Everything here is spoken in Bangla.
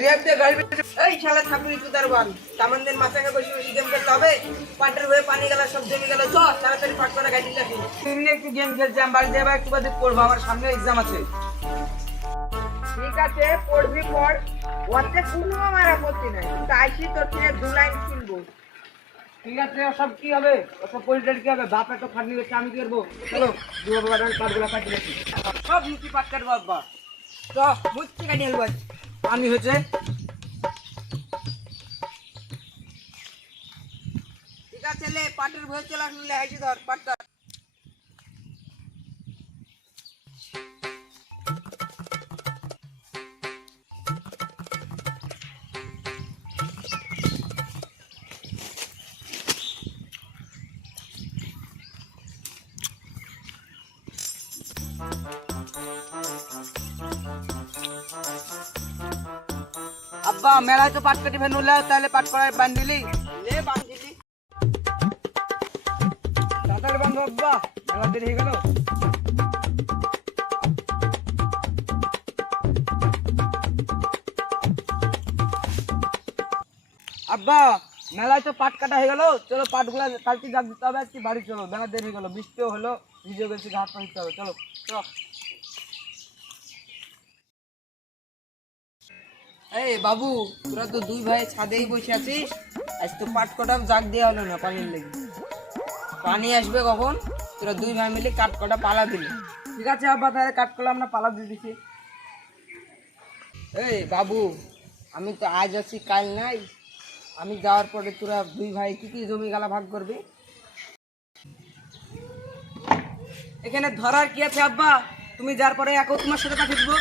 রিয়াব গাড়ি এই শালা থাকুই তুই তার বান। তামানদের বসে বসে গেম খেলতে হবে। পাটের হয়ে পানি গেল, সব জমে গেল। চ, তাড়াতাড়ি পাট করে গাড়ি রাখি এমনি একটু গেম খেলছি, আমি বাড়ি যাব, একটু বাদে পড়ব, আমার সামনে এক্সাম আছে। ঠিক আছে, পড়বি, পড়। ওতে কোনো আমার আপত্তি নাই। কিন্তু আইসি তোর দু লাইন কিনবো। ঠিক আছে, ওসব কি হবে? ওসব পরিচয় কি হবে? বাপ এত খাটনি করছে, আমি কি করব? চলো দুটো বাবা পাটগুলো কাটিয়ে সব মুখি পাট কাটবো, আব্বা। চ মুখি আমি হচ্ছে ঠিক আছে লে পাটের ভয় চলে আসলে আইসি ধর পাট ধর আব্বা মেলায় তো পাট কাটি ফেন তাহলে পাট করার বান দিলি লে বান্ধিলি তাড়াতাড়ি বন্ধ আব্বা মেলা দেরি হয়ে গেল আব্বা মেলায় তো পাট কাটা হয়ে গেল চলো পাটগুলা কালকে জাগ দিতে হবে আজকে বাড়ি চলো মেলা দেরি হয়ে গেল বৃষ্টিও হলো ভিজে গেছি ঘাট পা দিতে হবে চলো চলো এই বাবু, তোরা তো দুই ভাই ছাদেই বসে আছিস। আজ তো পাট কটা জাগ দেওয়া হলো না পানির লেগে। পানি আসবে কখন? তোরা দুই ভাই মিলে কাঠ কটা পালা দিলি ঠিক আছে, আব্বা, তাহলে কাট করলে আমরা পালা দিয়ে দিচ্ছি এই বাবু, আমি তো আজ আছি, কাল নাই। আমি যাওয়ার পরে তোরা দুই ভাই কি কি জমি গালা ভাগ করবি? এখানে ধরার কি আছে, আব্বা? তুমি যার পরে একও তোমার সাথে পাঠিয়ে দেবো।